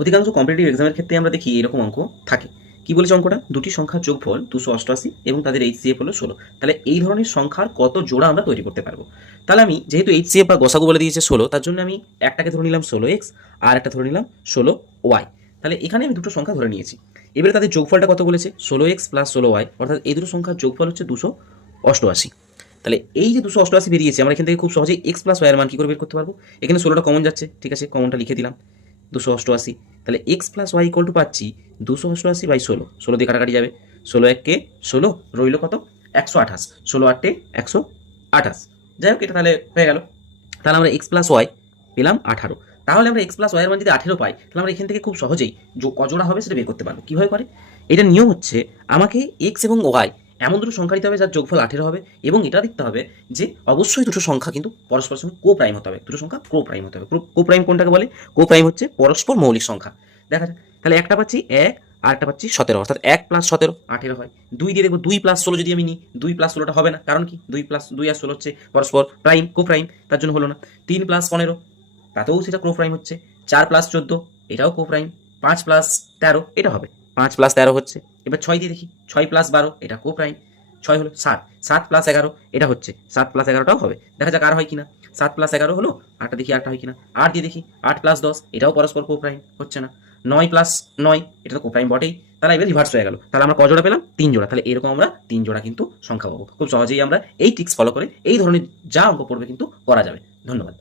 অধিকাংশ কম্পিটিটিভ এক্সামের ক্ষেত্রে আমরা দেখি এরকম অঙ্ক থাকে। কি বলেছে অঙ্কটা? দুটি সংখ্যার যোগফল 288 এবং তাদের এইচসিএফ হলো 16। তাহলে এই ধরনের সংখ্যার কত জোড়া আমরা তৈরি করতে পারবো? তাহলে আমি যেহেতু এইচসিএফ বা গসাগু বলে দিয়েছে 16, তার জন্য আমি একটাকে ধরে নিলাম 16x আর একটা ধরে নিলাম 16y। তাহলে এখানে আমি দুটো সংখ্যা ধরে নিয়েছি। এবারে তাদের যোগফলটা কত বলেছে? 16x প্লাস 16y, অর্থাৎ এই দুটো সংখ্যার যোগফল হচ্ছে 288। তাহলে এই যে 288 বেরিয়েছে, আমরা এখান থেকে খুব সহজেই এক্স প্লাস ওয়াই এর মান কী করে বের করতে পারবো? এখানে 16টা কমন যাচ্ছে, ঠিক আছে, কমনটা লিখে দিলাম 288। তাহলে X plus Y equal to পাচ্ছি 288/16। 16 দিয়ে কাটাকাটি যাবে, 16 1 16, রইল কত? 128। 16 8 128। যাই হোক, এটা তাহলে হয়ে গেল। তাহলে আমরা এক্স প্লাস ওয়াই পেলাম 18। তাহলে আমরা এক্স প্লাস ওয়াই এর মান যদি 18 পাই, তাহলে আমরা এখান থেকে খুব সহজেই কজোড়া হবে সেটা বের করতে পারবো। কীভাবে করে? এটার নিয়ম হচ্ছে, আমাকে এক্স এবং ওয়াই এমন দুটো সংখ্যা দিতে হবে যার যোগফল 18 হবে, এবং এটা দেখতে হবে যে অবশ্যই দুটো সংখ্যা কিন্তু পরস্পরের সঙ্গে কো প্রাইম হতে হবে। দুটো সংখ্যা কো প্রাইম হতে হবে। কো প্রাইম কোনটাকে বলে? কো প্রাইম হচ্ছে পরস্পর মৌলিক সংখ্যা। দেখা যাক, তাহলে একটা পাচ্ছি 1 আর একটা পাচ্ছি 17, অর্থাৎ 1 প্লাস 17 18 হয়। 2 দিয়ে দেখবো 2 প্লাস 16 যদি আমি নিই, 2 প্লাস 16টা হবে না, কারণ কি? 2 আর 16 হচ্ছে পরস্পর প্রাইম, কো প্রাইম, তার জন্য হলো না। 3 প্লাস 15, তাতেও সেটা কো প্রাইম হচ্ছে। 4 প্লাস 14, এটাও কো প্রাইম। 5 প্লাস 13, এটা হবে। 5 প্লাস 13 হচ্ছে। এবার 6 দিয়ে দেখি, 6 প্লাস 12, এটা কো প্রাইম। 6 হলো 7, 7 প্লাস 11, এটা হচ্ছে। 7 প্লাস 11টাও হবে। দেখা যাক আর হয় কিনা। 7 প্লাস 11 হলো, আটটা দেখি আটটা হয় কিনা। 8 দিয়ে দেখি, 8 প্লাস 10, এটাও পরস্পর কো প্রাইম, হচ্ছে না। 9 প্লাস 9, এটা তো কো প্রাইম বটেই। তাহলে এবার রিভার্স হয়ে গেল। তাহলে আমরা ক জোড়া পেলাম? 3 জোড়া। তাহলে এরকম আমরা 3 জোড়া কিন্তু সংখ্যা পাবো। খুব সহজেই আমরা এই ট্রিক্স ফলো করে এই ধরনের যা অঙ্ক পড়বে কিন্তু করা যাবে। ধন্যবাদ।